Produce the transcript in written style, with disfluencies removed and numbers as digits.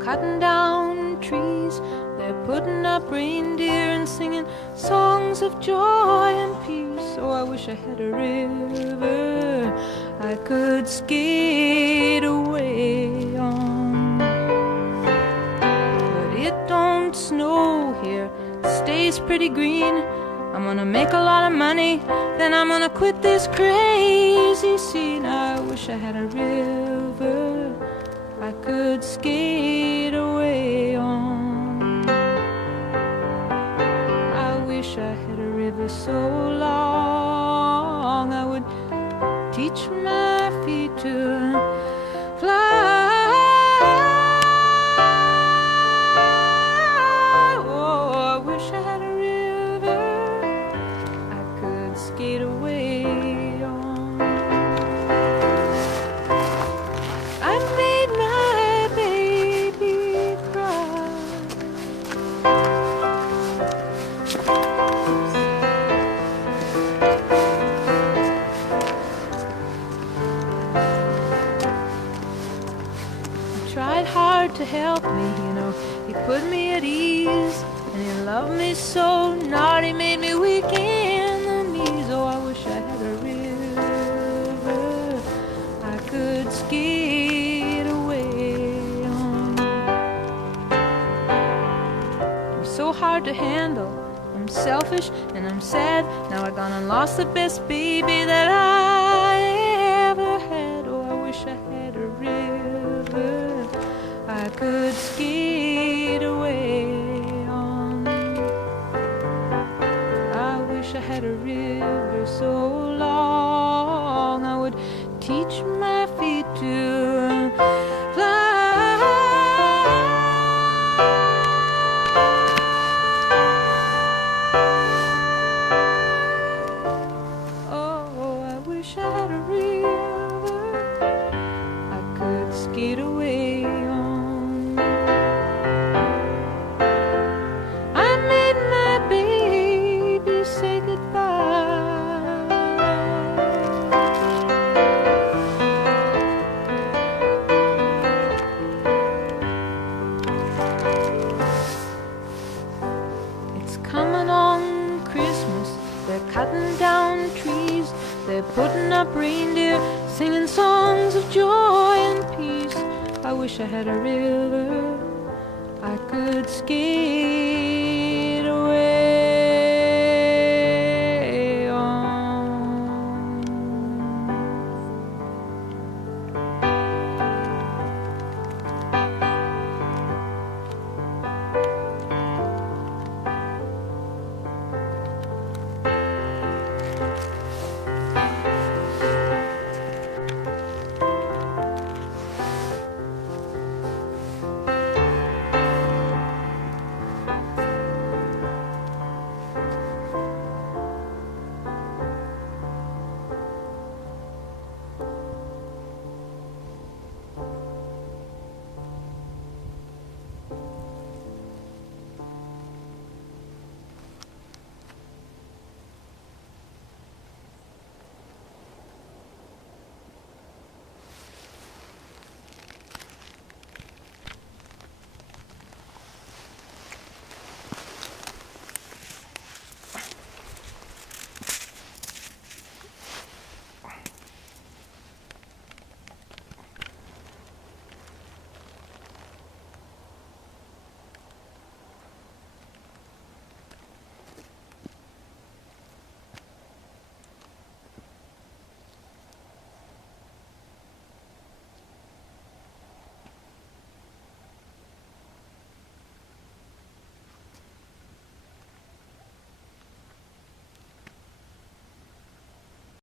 Cutting down trees, they're putting up reindeer and singing songs of joy and peace. Oh, I wish I had a river I could skate away on. But it don't snow here, it stays pretty green. I'm gonna make a lot of money, then I'm gonna quit this crazy scene. I wish I had a river I could skate away on. I wish I had a river so long I would teach my feet to fly. Oh, I wish I had a river I could skate away on. I made my baby cry. He tried hard to help me, you know. He put me at ease, and he loved me so. Not he made me weak in the knees. Oh, I wish I had a river I could skate away on. I'm so hard to handle, I'm selfish and I'm sad. Now I gone and lost the best baby that I ever had. Oh, I wish I had a river I could skate away on. I wish I had a river so long I would teach my feet to fly. Oh, I wish I had a river I could skate away on. I made my baby say goodbye. It's coming on Christmas, they're cutting down trees, they're putting up reindeer, singing songs of joy and peace. I wish I had a river I could skate